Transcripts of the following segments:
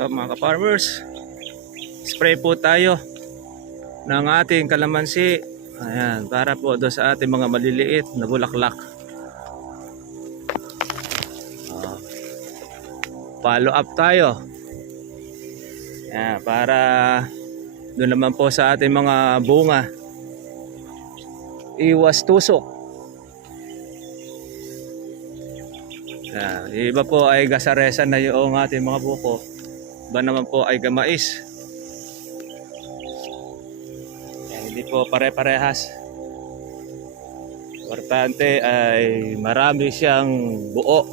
So mga ka-farmers, spray po tayo ng ating kalamansi. Ayan, para po doon sa ating mga maliliit na bulaklak. Follow up tayo. Ayan, para doon naman po sa ating mga bunga. Iwas tusok. Ayan, iba po ay gasaresan na yung ating mga buko. Iba naman po ay gamais. Ayan, hindi po pare-parehas. Importante ay marami siyang buo.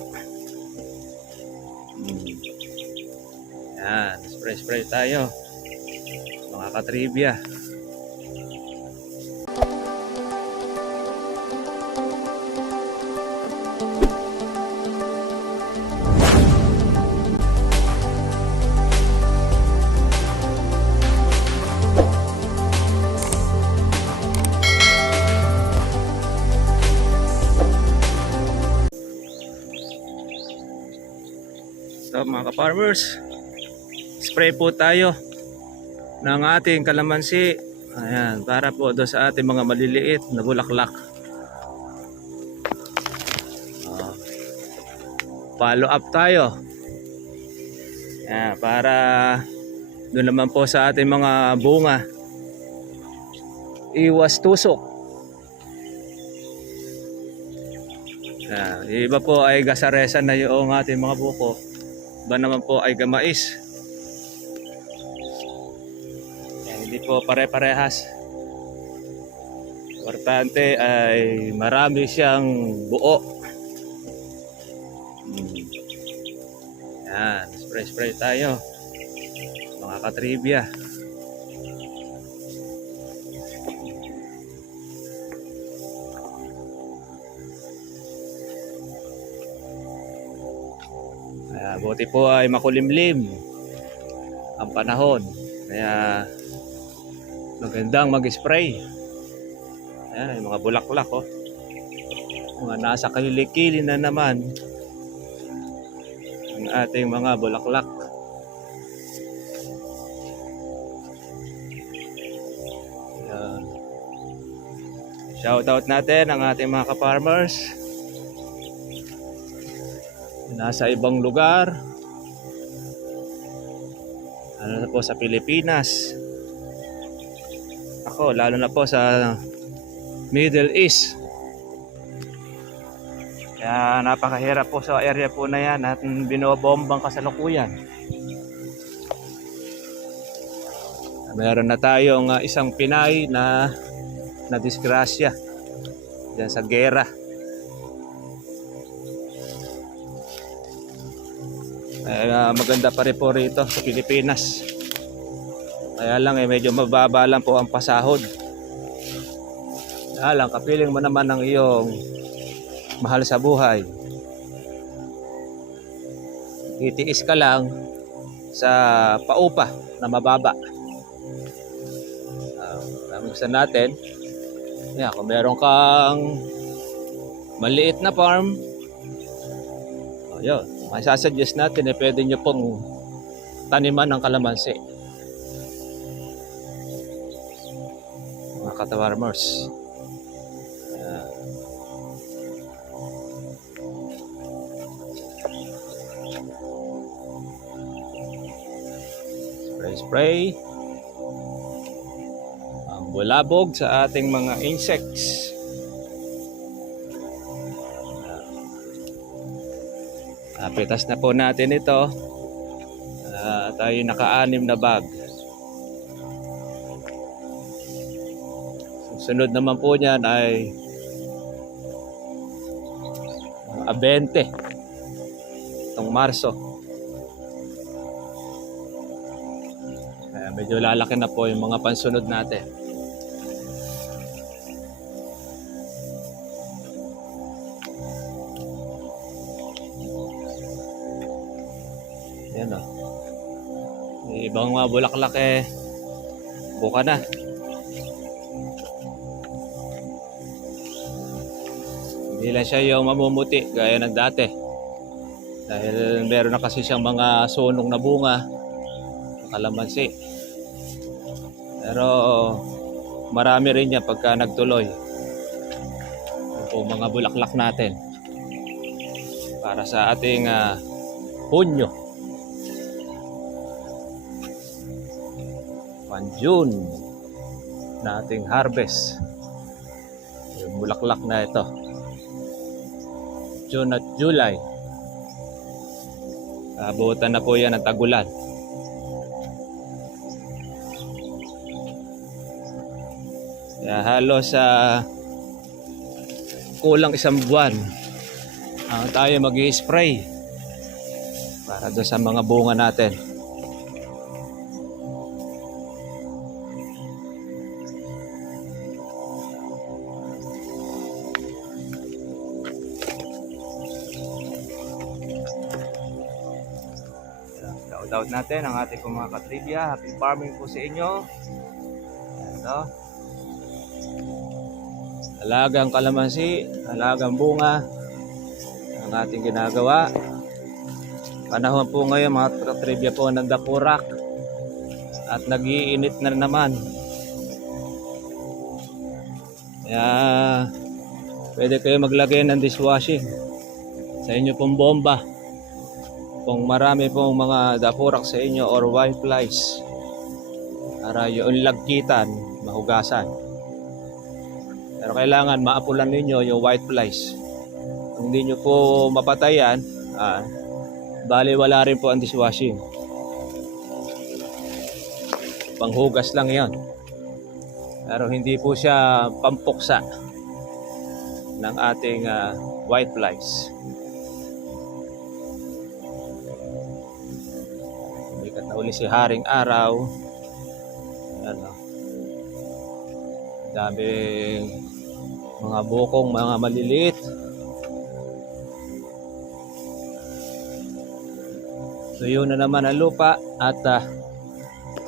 Ayan, spray tayo mga katribya. So mga ka-farmers, spray po tayo ng ating kalamansi. Ayan, para po doon sa ating mga maliliit na bulaklak. Follow up tayo. Ayan, para doon naman po sa ating mga bunga. Iwas tusok. Ayan, iba po ay gasaresan na yung ating mga buko. Iba naman po ay gamais. Ayan, hindi po pare-parehas. Importante ay marami siyang buo. Ayan, spray tayo mga katribya. Buti po ay makulimlim ang panahon, kaya magandang mag-spray. Ayan, yung mga bulaklak, oh. Mga nasa kilikili na naman ang ating mga bulaklak. Ayan. Shoutout natin ang ating mga ka-farmers nasa ibang lugar, ano na po sa Pilipinas, ako lalo na po sa Middle East. Kaya napakahirap po sa area po na yan at binobombang kasalukuyan. Meron na tayong isang Pinay na disgrasya diyan sa gera. Maganda pa rin po rito sa Pilipinas. Kaya lang medyo mababa lang po ang pasahod. Kaya lang kapiling mo naman ng iyong mahal sa buhay. Itiis ka lang sa paupa na mababa. Gusto natin, kung meron kang maliit na farm, yun, masasuggest natin pwede nyo pong taniman ng kalamansi, mga ka-farmers. Spray ang bulabog sa ating mga insects. Pitas na po natin ito. Tayo naka-6 na bag. Sunod naman po niyan ay 20 itong Marso. Medyo lalaki na po yung mga pansunod natin. Yan o. Yung ibang mga bulaklak buka na. Hindi lang siya yung mamumuti gaya ng dati. Dahil meron na kasi siyang mga sunong na bunga. kalamansi. Pero marami rin yan pagka nagtuloy. Ito po mga bulaklak natin para sa ating punyo. June na ating harvest. Yung bulaklak na ito. June at July. Abutan na po yan ng tagulan. Kaya halos kulang isang buwan tayo mag-i-spray para doon sa mga bunga natin. Shout natin ang ating mga katribya. Happy farming po sa inyo. Ito. Alagang kalamansi, alagang bunga ang ating ginagawa. Panahon po ngayon mga katribya po ng dapurak at nag-iinit na naman. Kaya pwede kayo maglagay ng dishwashing sa inyo pong bomba. Kung marami pong mga dapurak sa inyo or white flies para yung lagkitan, mahugasan. Pero kailangan maapulan ninyo yung white flies. Kung hindi nyo po mapatayan, bali wala rin po ang dishwashing. Panghugas lang yon. Pero hindi po siya pampuksa ng ating white flies. Uli si Haring Araw. Ano, daming mga bukong, mga maliliit. Tuyo na naman ang lupa at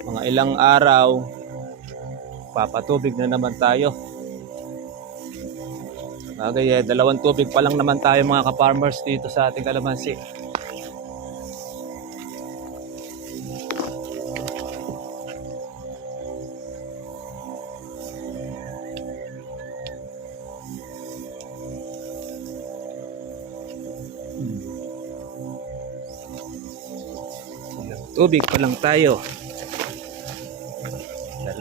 mga ilang araw papatubig na naman tayo. Bagay, 2 tubig pa lang naman tayo mga ka-farmers dito sa ating kalamansi. Tubig pa lang tayo. 2.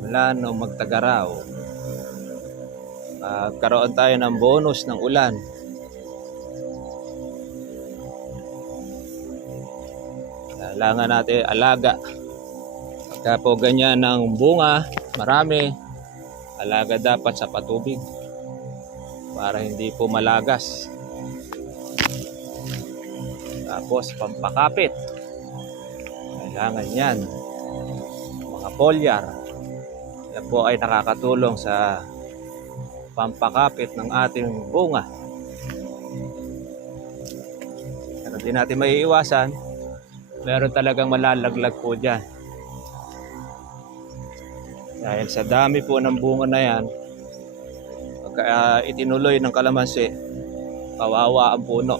Wala no magtagaraw. Karoon tayo ng bonus ng ulan. Kailangan natin alaga. Pagka po ganyan ng bunga, marami, alaga dapat sa patubig para hindi po malagas. Tapos pampakapit, kailangan yan, mga foliar. Yan po ay nakakatulong sa pampakapit ng ating bunga. Pero di natin maiiwasan, meron talagang malalaglag po dyan. Dahil sa dami po ng bunga na yan, pagka itinuloy ng kalamansi, kawawa ang puno.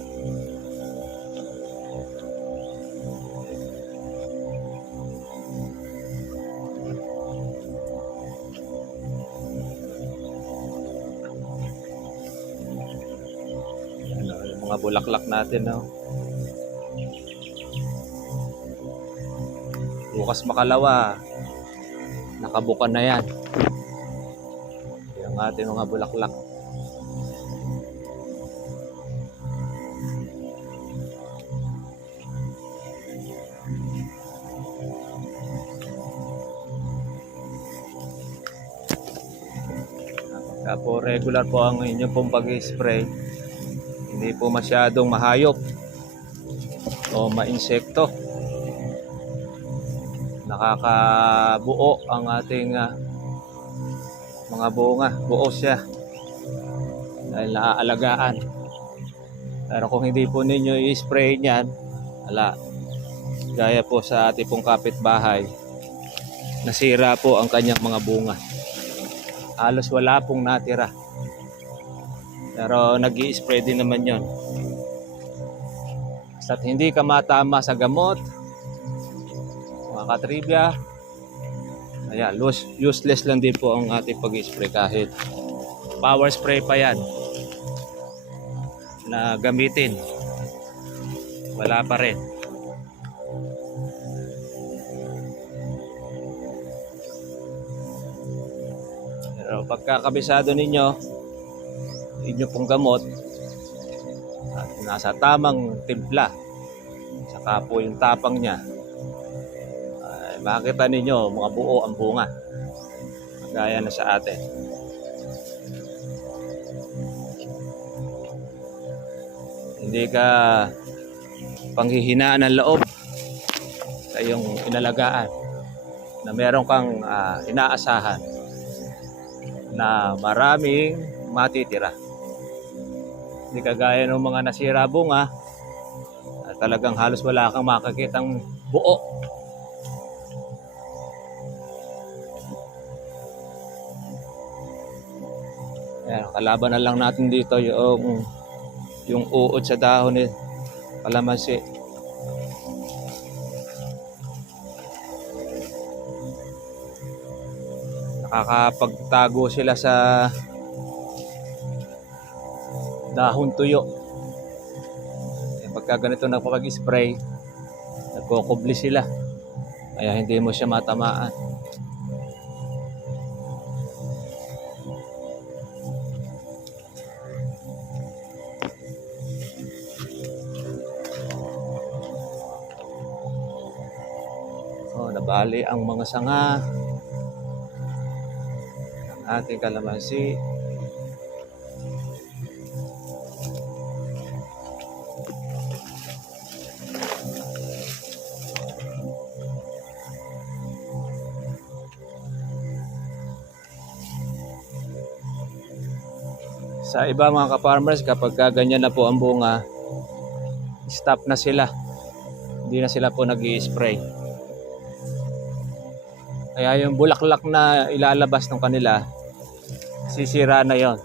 Mga bulaklak natin, no? Bukas makalawa, nakabukan na yan yung ating mga bulaklak. Tapos regular po ang inyong pong pag-spray. Hindi po masyadong mahayop o mainsekto. Nakakabuo ang ating mga bunga. Buo siya dahil naaalagaan. Pero kung hindi po ninyo i-spray niyan, gaya po sa ating pong kapitbahay, nasira po ang kanyang mga bunga. Halos wala pong natira. Pero nag-i-spray din naman yon. Basta't hindi ka matama sa gamot, mga katribya. Ayan, useless lang din po ang ating pag-spray kahit power spray pa yan na gamitin. Wala pa rin. Pero pagkakabisado ninyo, inyo pong gamot at nasa tamang timpla, saka po yung tapang niya, ay makikita ninyo mga buo ang bunga gaya na sa atin. Hindi ka panghihinaan ng loob sa iyong inalagaan na meron kang inaasahan na maraming matitira. Hindi kagaya ng mga nasira bunga, talagang halos wala kang makakitang buo. Ayan, kalaban na lang natin dito yung uod sa dahon ni kalamansi. Nakakapagtago sila sa dahon tuyo. Pagka ganito nagpapag-spray, nagkukubli sila, kaya hindi mo siya matamaan. Nabali ang mga sanga ng ating kalamansi. Sa iba mga ka-farmers, kapag ganyan na po ang bunga, stop na sila. Hindi na sila po nag-i-spray. Kaya yung bulaklak na ilalabas ng kanila, sisira na yon.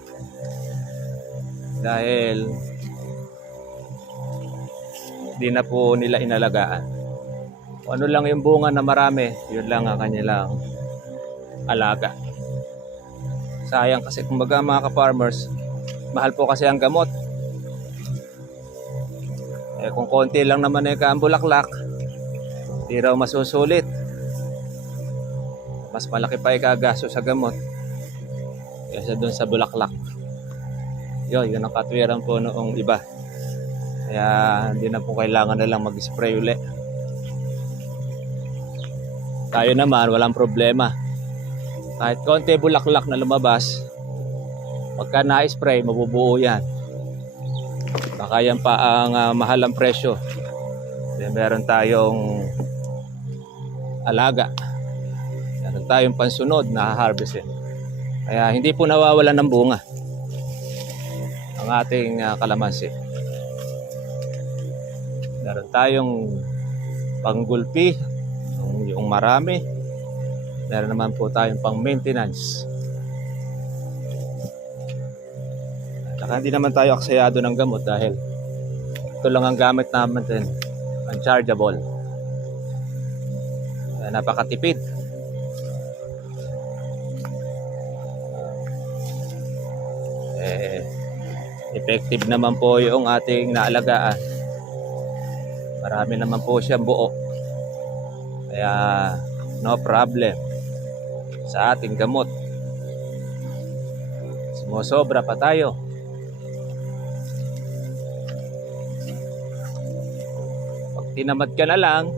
Dahil hindi na po nila inalagaan. Kung ano lang yung bunga na marami, yun lang ang kanilang alaga. Sayang kasi kumbaga mga ka-farmers, mahal po kasi ang gamot. Kung konti lang naman ang bulaklak, di raw masusulit. Mas malaki pa ikagasto sa gamot kaysa doon sa bulaklak. Yun ang katwiran po noong iba. Kaya hindi na po kailangan na lang mag-spray uli. Tayo naman, walang problema. Kahit konti bulaklak na lumabas, pagka na-spray, mabubuo yan. Baka yan pa ang mahalang presyo. Then, meron tayong alaga. Meron tayong pansunod na harvestin. Kaya hindi po nawawalan ng bunga ang ating kalamansi. Meron tayong panggulpi, yung marami. Meron naman po tayong pang maintenance. Saka hindi naman tayo aksayado ng gamot dahil ito lang ang gamit natin, ang chargeable. Napakatipid. Effective naman po yung ating naalagaan. Marami naman po siyang buo. Kaya no problem sa ating gamot. Sumusobra pa tayo. Pag tinamad ka na lang,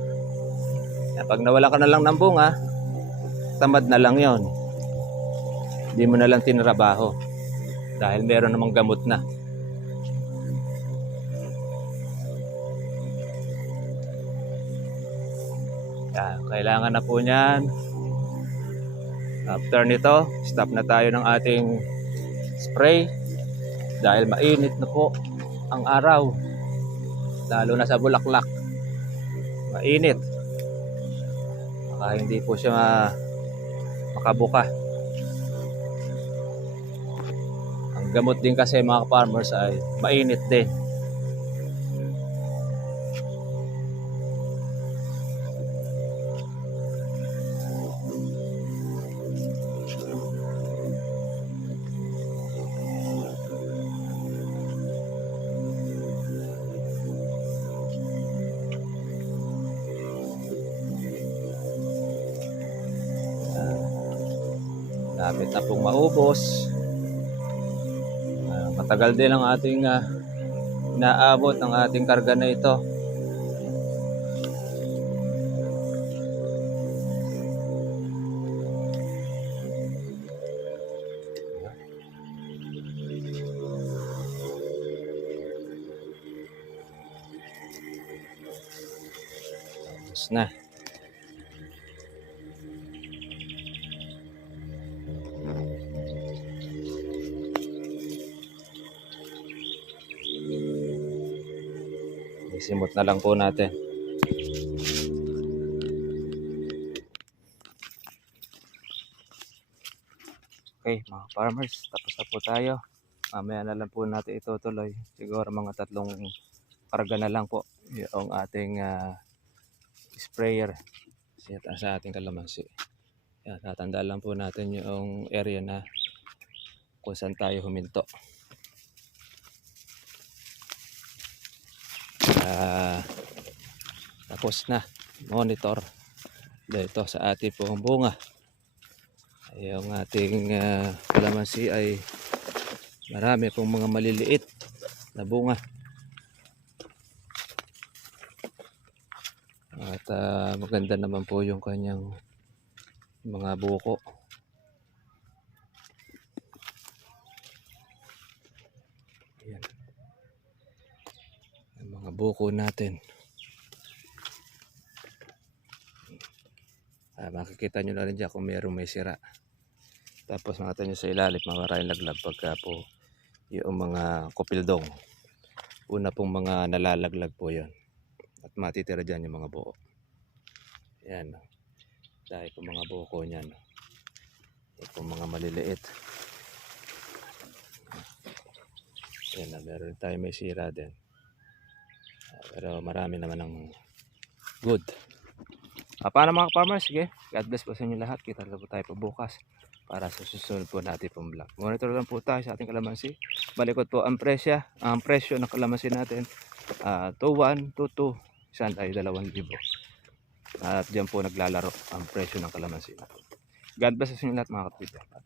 pag nawala ka na lang ng bunga, tamad na lang yon. Hindi mo na lang tinrabaho dahil meron namang gamot na. Yan, kailangan na po niyan. After nito, stop na tayo ng ating spray dahil mainit na po ang araw, lalo na sa bulaklak. Mainit, baka hindi po siya makabuka. Ang gamot din kasi mga farmers ay mainit din. Malapit na pong maubos. Matagal din ang ating inaabot ng ating karga na ito. Tapos na. Isimot na lang po natin. Okay mga farmers, tapos na po tayo. Mamaya na lang po natin itutuloy. Siguro mga 3 karga na lang po yung ating sprayer sa ating kalamansi. Yan, tatandaan lang po natin yung area na kung saan tayo huminto. Tapos na monitor dito sa ating pong bunga. Yung ating kalamansi ay marami pong mga maliliit na bunga. At maganda naman po yung kanyang mga buko. Ayan. Yung mga buko natin. Makikita nyo na rin dyan kung mayroong may sira. Tapos makita nyo sa ilalim maraming laglag pagka po yung mga kopildong. Una pong mga nalalaglag po yon. At matitira dyan yung mga buko. Ayan. Dahil po mga buko nyan. Ito po mga maliliit. Ayan na, meron tayo may sira din. Pero marami naman ng good. Paano mga farmers? Sige, God bless po sa inyo lahat. Kita na po tayo po bukas para sa susunod po natin pong vlog. Monitor lang po tayo sa ating kalamansi. Balikot po ang presyo ng kalamansi natin. 2,1, 2,2, isang tayo 2,000. At dyan po naglalaro ang presyo ng kalamansi natin. God bless sa inyo lahat mga kapitbahay.